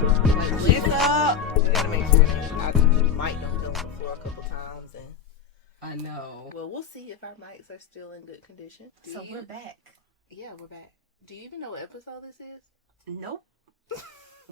Like, what's up? We gotta make sure I might don't go on the floor a couple times, and I know. well, we'll see if our mics are still in good condition. We're back. Yeah, we're back. Do you even know what episode this is? Nope.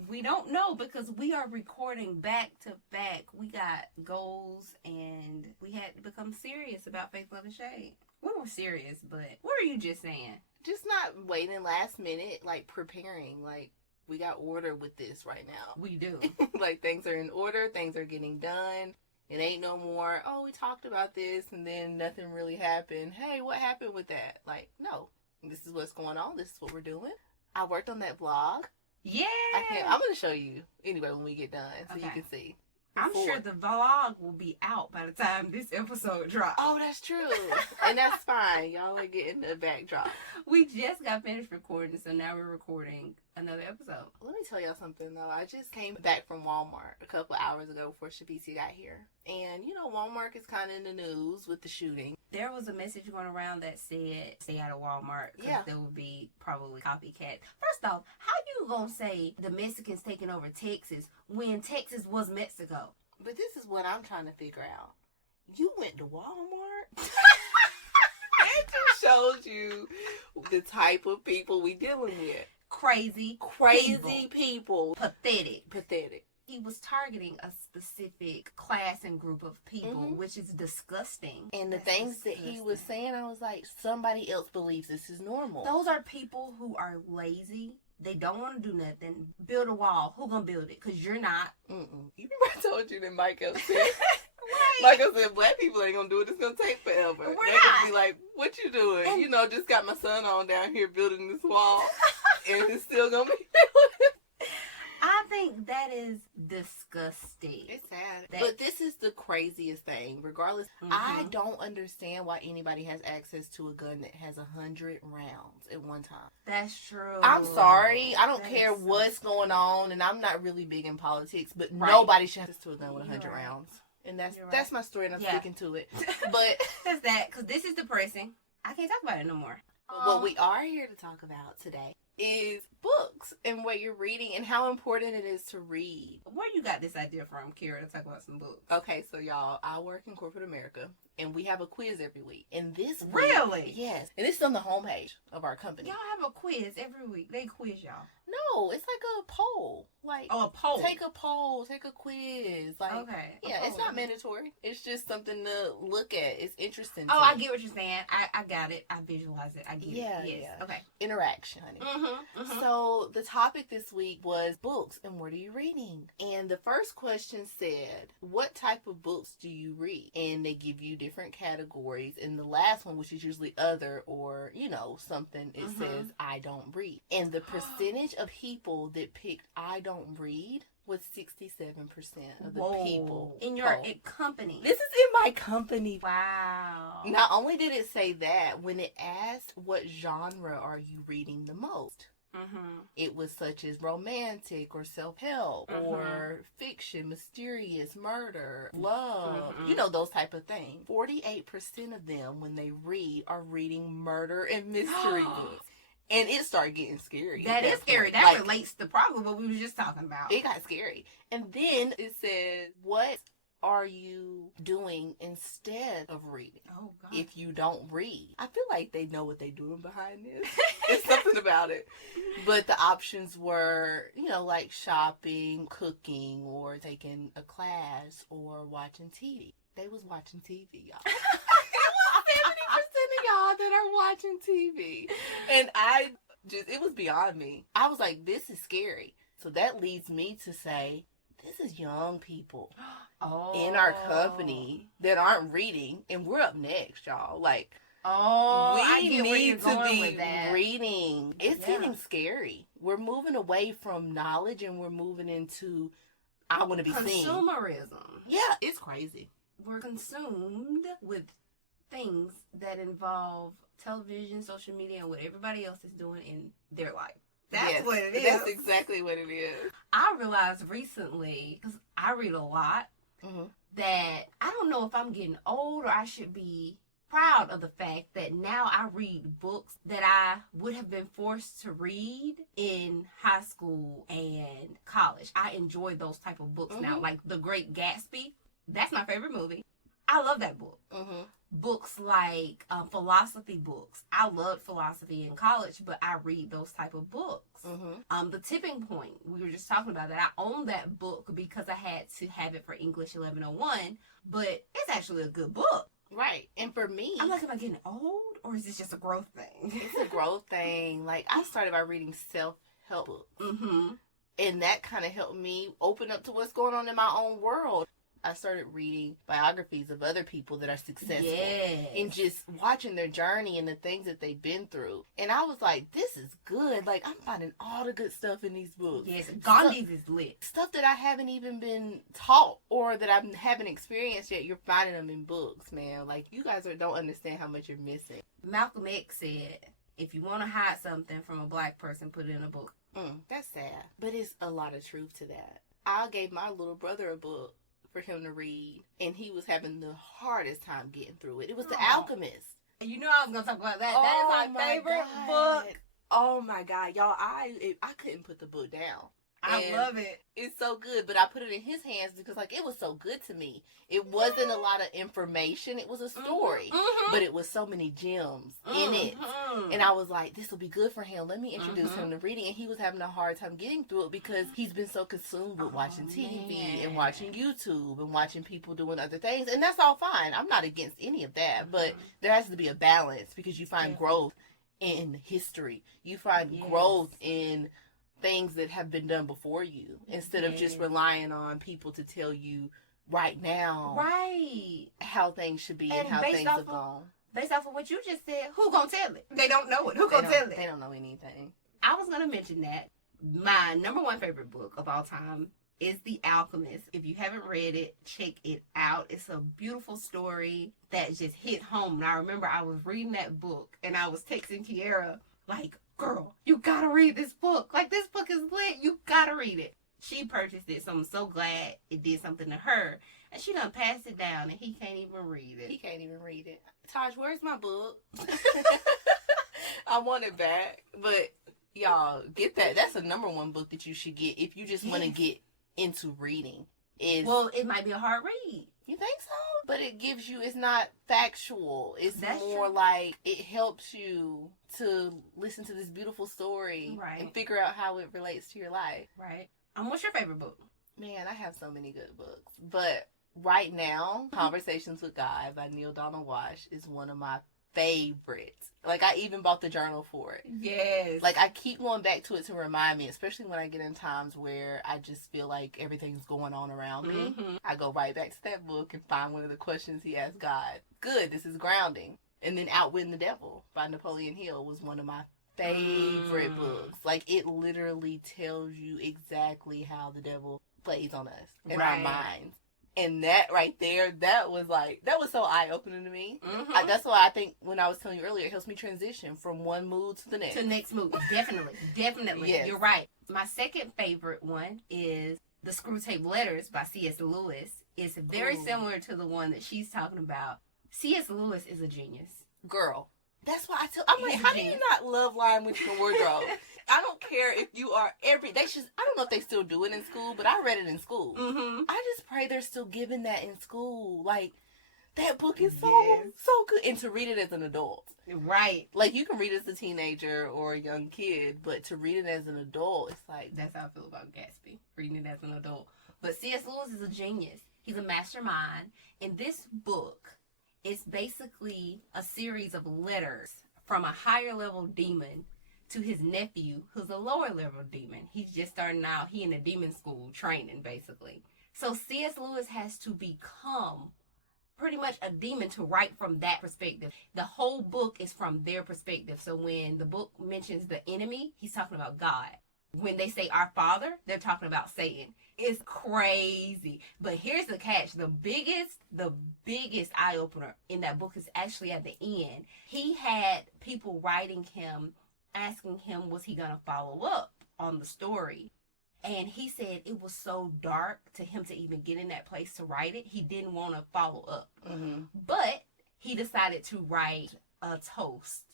We don't know because we are recording back to back. We got goals and we had to become serious about Faith, Love, and Shade. We were serious, but what are you just saying? Just not waiting last minute, like preparing. Like, we got order with this right now. We do. Like, things are in order, things are getting done. It ain't no more, oh, we talked about this and then nothing really happened. Hey, what happened with that? Like, no. This is what's going on. This is what we're doing. I worked on that vlog. Yeah. I'm going to show you anyway when we get done so you can see. I'm sure the vlog will be out by the time this episode drops. Oh, that's true. And that's fine. Y'all are getting the backdrop. We just got finished recording, so now we're recording another episode. Let me tell y'all something, though. I just came back from Walmart a couple hours ago before Shabisi got here. And, you know, Walmart is kind of in the news with the shooting. There was a message going around that said, stay out of Walmart, because there would be probably copycat. First off, how you gonna say the Mexicans taking over Texas when Texas was Mexico? But this is what I'm trying to figure out. You went to Walmart? It just shows you the type of people we dealing with. Crazy people. Pathetic. He was targeting a specific class and group of people, which is disgusting. And the things that he was saying, I was like, somebody else believes this is normal. Those are people who are lazy. They don't want to do nothing. Build a wall. Who gonna build it? Because you're not. You remember I told you that Michael said, Michael said, black people ain't gonna do it. It's gonna take forever. They're gonna be like, what you doing? And, you know, just got my son on down here building this wall. And it's still gonna be I think that is disgusting. It's sad. But this is the craziest thing. Regardless, I don't understand why anybody has access to a gun that has 100 rounds at one time. That's true. I'm sorry. I don't care what's going on, and I'm not really big in politics, but nobody should have access to a gun with 100 rounds. And that's my story, and I'm sticking to it. But that's that, because this is depressing. I can't talk about it no more. But what we are here to talk about today is books and what you're reading and how important it is to read. Where you got this idea from, Kira, to talk about some books? Okay, so y'all, I work in corporate America, and we have a quiz every week. And this week, really? Yes. And it's on the homepage of our company. Y'all have a quiz every week. They quiz y'all. No, it's like a poll. Like, a poll. Take a poll, take a quiz. Like, okay. Yeah, it's not mandatory. It's just something to look at. It's interesting. Oh, I get what you're saying. I got it. I visualize it. I get it. Yes. Yeah. Okay. Interaction, honey. So the topic this week was books and what are you reading? And the first question said, what type of books do you read? And they give you different categories. And the last one, which is usually other or, you know, something, it says, I don't read. And the percentage of people that picked I don't read was 67% of the people. In your company. This is in my company. Wow. Not only did it say that, when it asked what genre are you reading the most, it was such as romantic or self-help or fiction, mysterious, murder, love, you know, those type of things. 48% of them, when they read, are reading murder and mystery books. And it started getting scary. That is scary. That relates to probably what we were just talking about. It got scary. And then it says, what are you doing instead of reading? Oh, God. If you don't read. I feel like they know what they're doing behind this. There's something about it. But the options were, you know, like shopping, cooking, or taking a class, or watching TV. They was watching TV, y'all. 70% of y'all that are watching TV. And it was beyond me. I was like, this is scary. So that leads me to say, this is young people in our company that aren't reading, and we're up next, y'all. Like, we need to be reading. It's getting scary. We're moving away from knowledge, and we're moving into, I want to be seen. Consumerism. Yeah, it's crazy. We're consumed with things that involve television, social media, and what everybody else is doing in their life. That's what it is. That's exactly what it is. I realized recently, because I read a lot, that I don't know if I'm getting old or I should be proud of the fact that now I read books that I would have been forced to read in high school and college. I enjoy those type of books now, like The Great Gatsby. That's my favorite movie. I love that book. Books like philosophy books. I loved philosophy in college, but I read those type of books. The Tipping Point, we were just talking about that. I own that book because I had to have it for English 1101, but it's actually a good book. Right. And for me, I'm like, am I getting old or is this just a growth thing? It's a growth thing. Like, I started by reading self-help books. And that kind of helped me open up to what's going on in my own world. I started reading biographies of other people that are successful and just watching their journey and the things that they've been through. And I was like, this is good. Like, I'm finding all the good stuff in these books. Yes, Gandhi's is lit. Stuff that I haven't even been taught or that I haven't experienced yet, you're finding them in books, man. Like, you guys don't understand how much you're missing. Malcolm X said, if you want to hide something from a black person, put it in a book. That's sad. But it's a lot of truth to that. I gave my little brother a book for him to read, and he was having the hardest time getting through it. It was The Alchemist. You know I was going to talk about that. That is my favorite book. Oh my God, y'all, I couldn't put the book down. I love it. It's so good, but I put it in his hands because, like, it was so good to me. It wasn't a lot of information. It was a story, but it was so many gems in it. And I was like, this will be good for him. Let me introduce him to reading. And he was having a hard time getting through it because he's been so consumed with watching TV and watching YouTube and watching people doing other things. And that's all fine. I'm not against any of that, but there has to be a balance because you find growth in history. You find growth in things that have been done before you instead of just relying on people to tell you right now how things should be and how things have gone. Based off of what you just said, who gonna tell it? They don't know it. Who gonna tell it? They don't know anything. I was gonna mention that my number one favorite book of all time is The Alchemist. If you haven't read it, check it out. It's a beautiful story that just hit home. And I remember I was reading that book and I was texting Kiara like, girl, you gotta read this book. Like, this book is lit. You gotta read it. She purchased it, so I'm so glad it did something to her. And she done passed it down, and he can't even read it. He can't even read it. Taj, where's my book? I want it back. But, y'all, get that. That's the number one book that you should get if you just want to get into reading. Well, it might be a hard read. You think so? But it gives you, it's not factual. That's more true. Like, it helps you to listen to this beautiful story and figure out how it relates to your life. Right. What's your favorite book? Man, I have so many good books. But right now, Conversations with God by Neale Donald Walsch is one of my favorites. Like, I even bought the journal for it. Yes. Like, I keep going back to it to remind me, especially when I get in times where I just feel like everything's going on around me. I go right back to that book and find one of the questions he asked God. Good, this is grounding. And then Outwitting the Devil by Napoleon Hill was one of my favorite books. Like, it literally tells you exactly how the devil plays on us in our minds. And that right there, that was so eye-opening to me. That's why I think when I was telling you earlier, it helps me transition from one mood to the next. To the next mood. Definitely. Yes. You're right. My second favorite one is The Screwtape Letters by C.S. Lewis. It's very similar to the one that she's talking about. C.S. Lewis is a genius. Girl. That's why I'm like, how do you not love Lion Witch in the Wardrobe? I don't care if you are I don't know if they still do it in school, but I read it in school. I just pray they're still giving that in school. Like, that book is so good. And to read it as an adult. Right. Like, you can read it as a teenager or a young kid, but to read it as an adult, it's like... That's how I feel about Gatsby, reading it as an adult. But C.S. Lewis is a genius. He's a mastermind. And this book is basically a series of letters from a higher level demon to his nephew, who's a lower level demon. He's just starting out. He in a demon school training, basically. So C.S. Lewis has to become pretty much a demon to write from that perspective. The whole book is from their perspective. So when the book mentions the enemy, he's talking about God. When they say our Father, they're talking about Satan. It's crazy. But here's the catch. The biggest eye-opener in that book is actually at the end. He had people writing him, asking him, was he going to follow up on the story? And he said it was so dark to him to even get in that place to write it. He didn't want to follow up. But he decided to write a toast.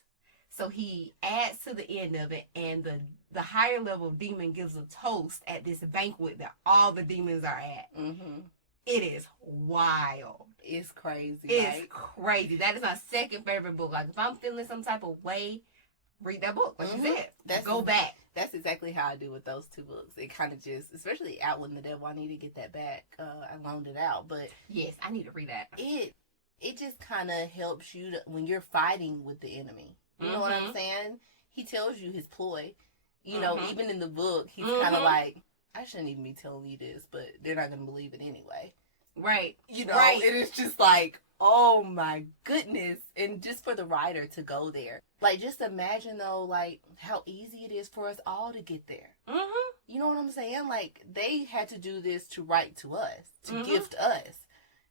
So he adds to the end of it, and the higher level demon gives a toast at this banquet that all the demons are at. Mm-hmm. It is wild. It's crazy. It's right? crazy. That is my second favorite book. Like, if I'm feeling some type of way, read that book. Like you said, go back. That's exactly how I do with those two books. It kind of just, especially Outwitting the Devil, I need to get that back. I loaned it out, but yes, I need to read that. It just kind of helps you to, when you're fighting with the enemy. You know what I'm saying? He tells you his ploy. You know, even in the book, he's kind of like, I shouldn't even be telling you this, but they're not going to believe it anyway. Right. You know, right. It is just like, oh my goodness. And just for the writer to go there. Like, just imagine, though, like, how easy it is for us all to get there. Mm-hmm. You know what I'm saying? Like, they had to do this to write to us, to gift us.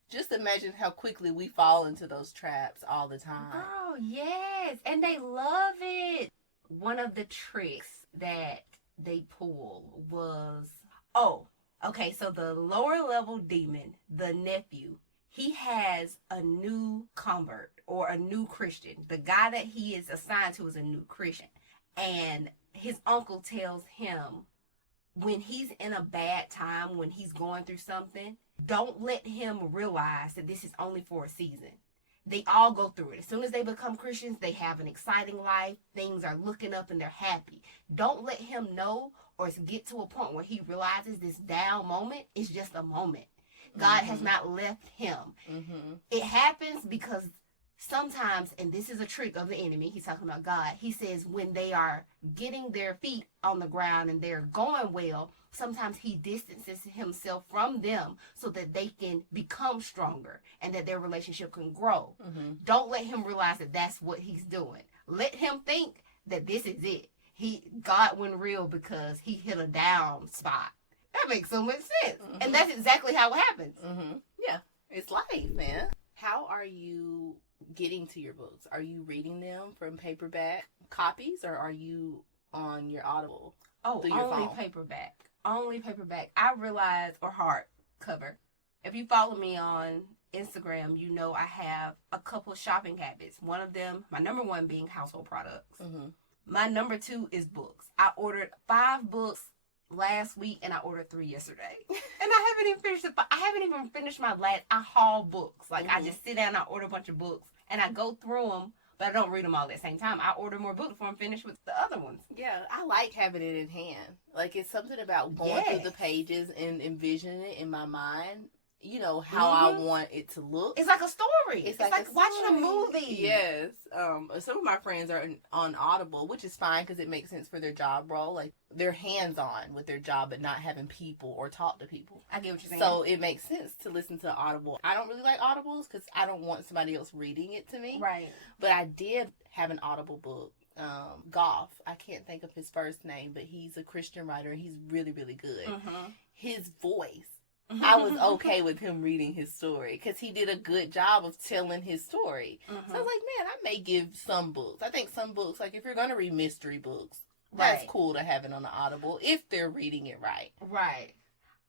Just imagine how quickly we fall into those traps all the time. Girl, yes. And they love it. One of the tricks that they pull was, okay, so the lower level demon, the nephew, he has a new convert or a new Christian. The guy that he is assigned to is a new Christian. And his uncle tells him, when he's in a bad time, when he's going through something, don't let him realize that this is only for a season. They all go through it. As soon as they become Christians, they have an exciting life. Things are looking up and they're happy. Don't let him know or get to a point where he realizes this down moment is just a moment. God has not left him. It happens because sometimes, and this is a trick of the enemy, he's talking about God, he says when they are getting their feet on the ground and they're going well, sometimes he distances himself from them so that they can become stronger and that their relationship can grow. Don't let him realize that that's what he's doing. Let him think that this is it. God went real because he hit a down spot. That makes so much sense. And that's exactly how it happens. Yeah, it's life, man. How are you getting to your books? Are you reading them from paperback copies, or are you on your Audible? Only phone? Paperback. Only paperback. I realize, or hardcover. If you follow me on Instagram, you know I have a couple of shopping habits. One of them, my number one, being household products. My number two is books. I ordered 5 books last week, and I ordered 3 yesterday. And I haven't even finished my last. I haul books. Like, I just sit down and I order a bunch of books, and I go through them, but I don't read them all at the same time. I order more books before I'm finished with the other ones. Yeah, I like having it in hand. Like, it's something about going through the pages and envisioning it in my mind. You know, how I want it to look. It's like a story. It's like watching a movie. Yes. Some of my friends are on Audible, which is fine because it makes sense for their job role. Like, they're hands-on with their job, but not having people or talk to people. I get what you're saying. So it makes sense to listen to Audible. I don't really like Audibles because I don't want somebody else reading it to me. Right. But I did have an Audible book. Goff. I can't think of his first name, but he's a Christian writer. He's really, really good. His voice. I was okay with him reading his story because he did a good job of telling his story. So I was like, man, I may give some books. I think some books, like if you're going to read mystery books, that's cool to have it on the Audible if they're reading it right. Right.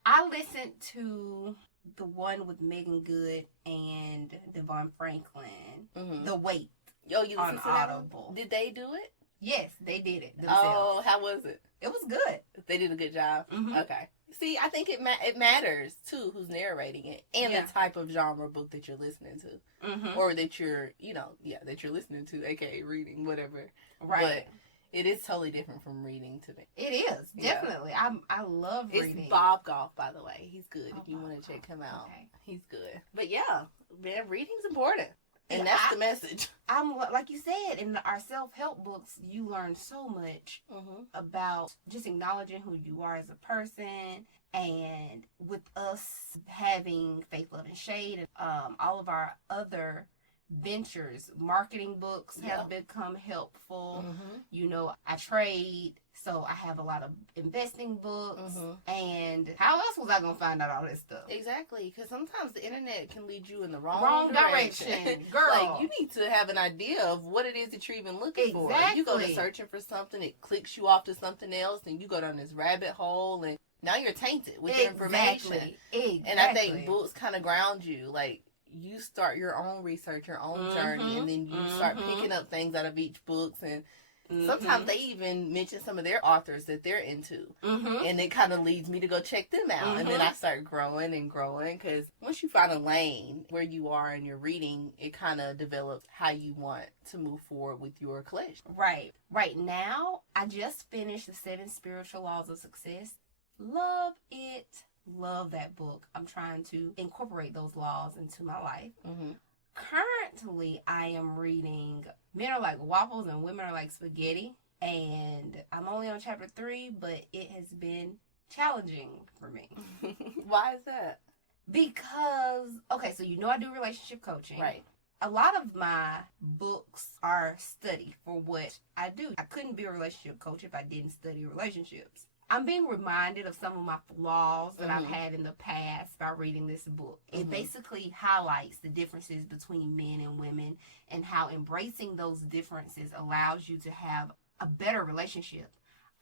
I listened to the one with Megan Good and Devon Franklin, The Wait. Yo, you listened to Audible. Did they do it? Yes, they did it themselves. Oh, how was it? It was good. They did a good job? Okay. See, I think it matters, too, who's narrating it and the type of genre book that you're listening to. Or that you're, that you're listening to, a.k.a. reading, whatever. Right. But it is totally different from reading to me. It is, definitely. I love reading. It's Bob Goff, by the way. He's good if you want to check him out. Okay. He's good. But yeah, man, reading's important. And that's the message. I'm like you said, in our self-help books, you learn so much about just acknowledging who you are as a person. And with us having Faith, Love, and Shade, and all of our other ventures, marketing books have become helpful. You know, I trade, so I have a lot of investing books. And how else was I going to find out all this stuff? Exactly, because sometimes the internet can lead you in the wrong direction. Girl. Like, you need to have an idea of what it is that you're even looking for. You go to searching for something, it clicks you off to something else, and you go down this rabbit hole, and now you're tainted with your information. Exactly. And I think books kind of ground you. Like, you start your own research, your own journey, and then you start picking up things out of each book. And sometimes they even mention some of their authors that they're into. And it kind of leads me to go check them out. And then I start growing and growing, because once you find a lane where you are in your reading, it kind of develops how you want to move forward with your collection. Right. Right now, I just finished The 7 Spiritual Laws of Success. Love it. Love that book. I'm trying to incorporate those laws into my life. Currently, I am reading Men Are Like Waffles and Women Are Like Spaghetti. And I'm only on chapter 3, but it has been challenging for me. Why is that? Because, okay, so you know I do relationship coaching. Right. A lot of my books are study for what I do. I couldn't be a relationship coach if I didn't study relationships. I'm being reminded of some of my flaws that I've had in the past by reading this book. It basically highlights the differences between men and women and how embracing those differences allows you to have a better relationship.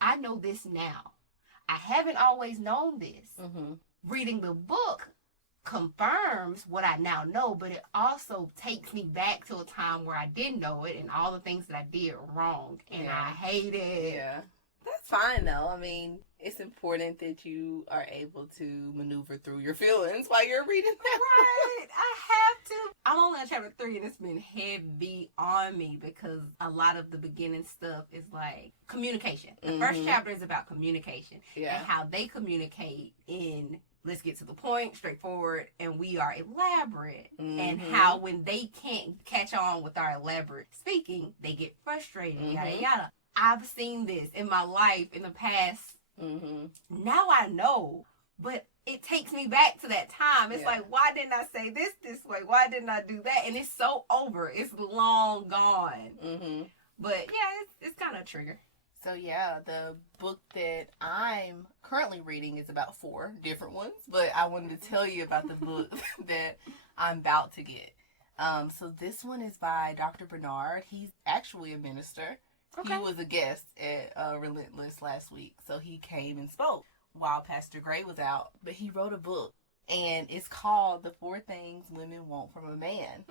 I know this now. I haven't always known this. Reading the book confirms what I now know, but it also takes me back to a time where I didn't know it and all the things that I did wrong, and I hate it. Yeah. That's fine, though. I mean, it's important that you are able to maneuver through your feelings while you're reading that. Right. I have to. I'm only on chapter 3, and it's been heavy on me because a lot of the beginning stuff is like communication. The first chapter is about communication and how they communicate in let's get to the point, straightforward, and we are elaborate. And how when they can't catch on with our elaborate speaking, they get frustrated, yada, yada. I've seen this in my life in the past. Now I know, but it takes me back to that time. It's like, why didn't I say this way? Why didn't I do that? And it's so over. It's long gone. But yeah, it's kind of a trigger. So yeah, the book that I'm currently reading is about 4 different ones, but I wanted to tell you about the book that I'm about to get. So this one is by Dr. Bernard. He's actually a minister. He was a guest at Relentless last week, so he came and spoke while Pastor Gray was out. But he wrote a book, and it's called The 4 Things Women Want from a Man.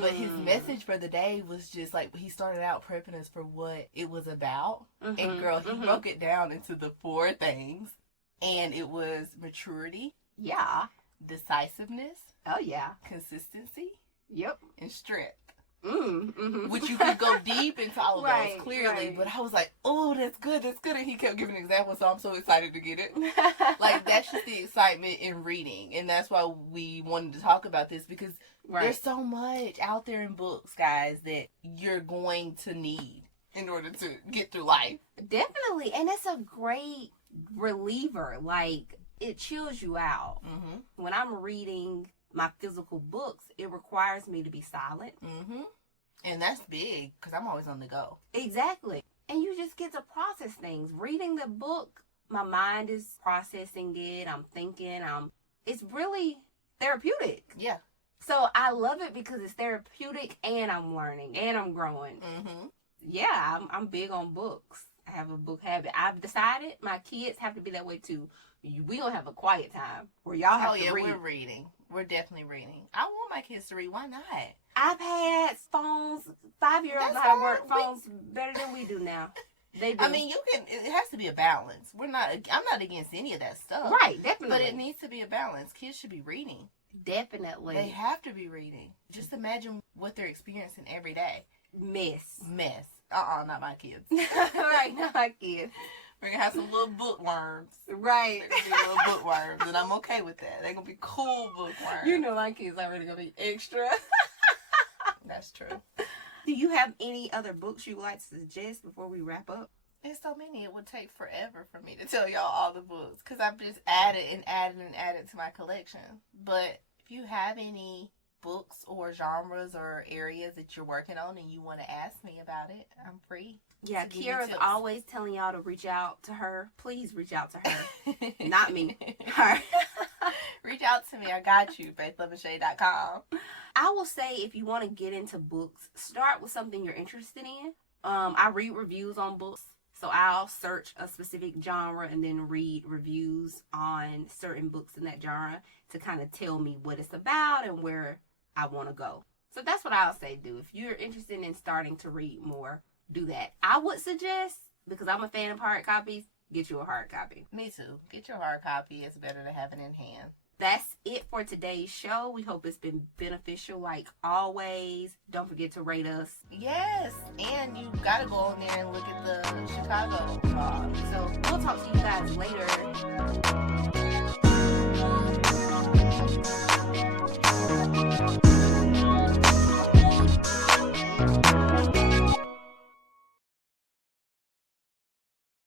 But his message for the day was just like, he started out prepping us for what it was about. And girl, he broke it down into the 4 things. And it was maturity. Yeah. Decisiveness. Oh, yeah. Consistency. Yep. And strength. Which you could go deep into all of those clearly, but I was like, oh, that's good, and he kept giving examples, so I'm so excited to get it. Like, that's just the excitement in reading, and that's why we wanted to talk about this, because there's so much out there in books, guys, that you're going to need in order to get through life. Definitely, and it's a great reliever. Like, it chills you out. When I'm reading my physical books, it requires me to be silent. And that's big, because I'm always on the go. Exactly. And you just get to process things. Reading the book, my mind is processing it. I'm thinking. It's really therapeutic. Yeah. So I love it because it's therapeutic, and I'm learning, and I'm growing. Yeah, I'm big on books. I have a book habit. I've decided my kids have to be that way too. We don't have a quiet time where y'all have to read. We're reading. We're definitely reading. I want my kids to read. Why not? iPads, phones. 5-year-olds know how to work phones better than we do now. They do. I mean, it has to be a balance. I'm not against any of that stuff. Right, definitely. But it needs to be a balance. Kids should be reading. Definitely. They have to be reading. Just imagine what they're experiencing every day. Mess. Not my kids. Right, not my kids. We're going to have some little bookworms. Right. They're going to be little bookworms, and I'm okay with that. They're going to be cool bookworms. You know my kids already going to be extra. That's true. Do you have any other books you would like to suggest before we wrap up? There's so many. It would take forever for me to tell y'all all the books, because I've just added to my collection. But if you have any books or genres or areas that you're working on and you want to ask me about it, I'm free. Yeah, Kiara's always telling y'all to reach out to her. Please reach out to her. Not me. Her. Reach out to me. I got you. FaithLoveandShade.com. I will say, if you want to get into books, start with something you're interested in. I read reviews on books. So I'll search a specific genre and then read reviews on certain books in that genre to kind of tell me what it's about and where I want to go. So that's what I'll say do. If you're interested in starting to read more, do that. I would suggest, because I'm a fan of hard copies, get you a hard copy. Me too. Get your hard copy. It's better to have it in hand. That's it for today's show. We hope it's been beneficial like always. Don't forget to rate us. Yes, and you gotta go on there and look at the Chicago blog. So we'll talk to you guys later.